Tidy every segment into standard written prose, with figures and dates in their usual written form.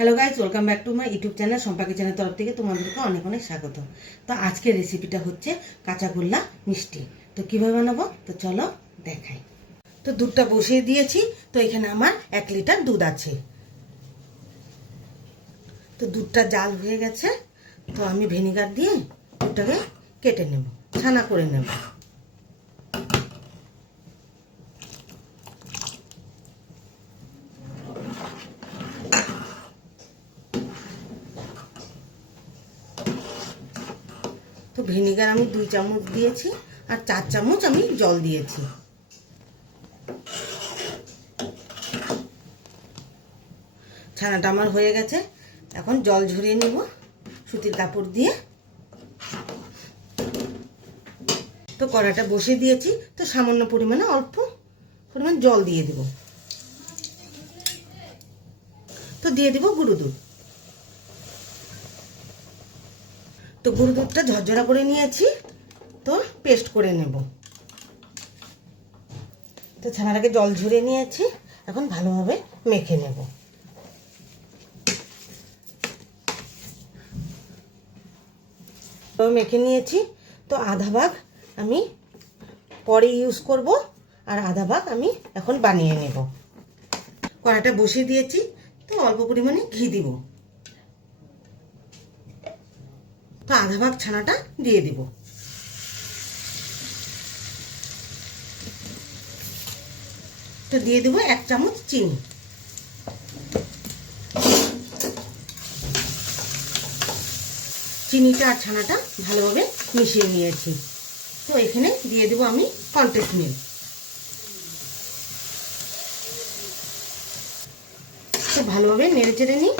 Hello guys, welcome back to my YouTube channel সম্পাকি channel তরফ থেকে তোমাদেরকে অনেক অনেক স্বাগত। তো আজকের রেসিপিটা হচ্ছে কাঁচাগোল্লা মিষ্টি। তো কীভাবে বানাবো তো চলো দেখাই। তো দুধটা বসিয়ে দিয়েছি। তো এখানে আমার 1 লিটার দুধ আছে। তো দুধটা জাল হয়ে গেছে। তো আমি ভিনেগার দিয়ে দুধটাকে কেটে নেব, ছানা করে নেব। তো ভিনেগার আমি 2 চামচ দিয়েছি আর 4 চামচ আমি জল দিয়েছি। ছানাটা আমার হয়ে গেছে। এখন জল ঝরিয়ে নেব সুতির কাপড় দিয়ে। তো কড়াটা বসিয়ে দিয়েছি। তো সামান্য পরিমাণে অল্প পরিমাণ জল দিয়ে দেব। তো দিয়ে দেব গুঁড়ো দুধ। তো গুঁড়ো দুধটা ঝরঝরা করে নিয়েছি। তো পেস্ট করে নেব। তো ছানাটাকে জল ঝরিয়ে নিয়েছি। এখন ভালোভাবে মেখে নেব। তো মেখে নিয়েছি। তো আধা ভাগ আমি পরে ইউজ করব আর আধা ভাগ আমি এখন বানিয়ে নেব। কড়াটা বসিয়ে দিয়েছি। তো অল্প পরিমাণে ঘি দিব। তো আধা ভাগ ছানাটা দিয়ে দিব। তো দিয়ে দেবো 1 চামচ চিনি। চিনিটা আর ছানাটা ভালোভাবে মিশিয়ে নিয়েছি। তো এখানে দিয়ে দেবো আমি কনডেন্স মিল্ক। তো ভালোভাবে নেড়ে চেড়ে নিই।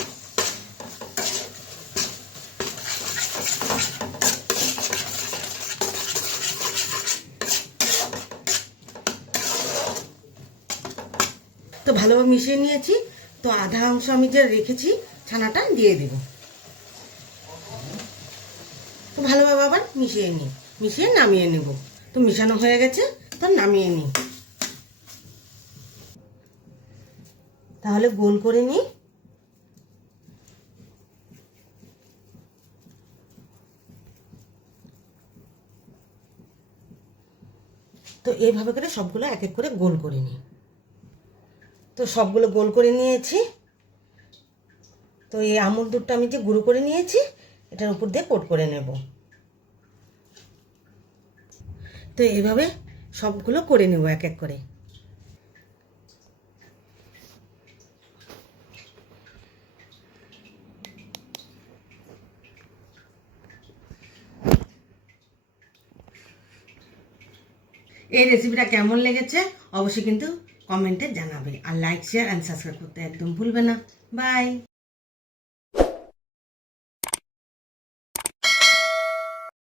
তো ভালোভাবে মিশিয়ে নিয়েছি। তো আধা অংশ আমি যে রেখেছি ছানাটা দিয়ে দেব। তো ভালোভাবে আবার মিশিয়ে নিই, মিশিয়ে নামিয়ে নেব। তো মিশানো হয়ে গেছে। তো নামিয়ে নিই। তাহলে গোল করে নিই। তো এইভাবে করে সবগুলো এক এক করে গোল করে নিই। তো সবগুলো গোল করে নিয়েছি। তো এই আমুল দুধটা আমি যে গুঁড়ো করে নিয়েছি এটার উপর দিয়ে কোট করে নেব। তো এইভাবে সবগুলো করে নেব এক এক করে। এই রেসিপিটা কেমন লেগেছে অবশ্যই কিন্তু কমেন্টে জানাবে। আর লাইক, শেয়ার অ্যান্ড সাবস্ক্রাইব করতে একদম ভুলবে না। বাই।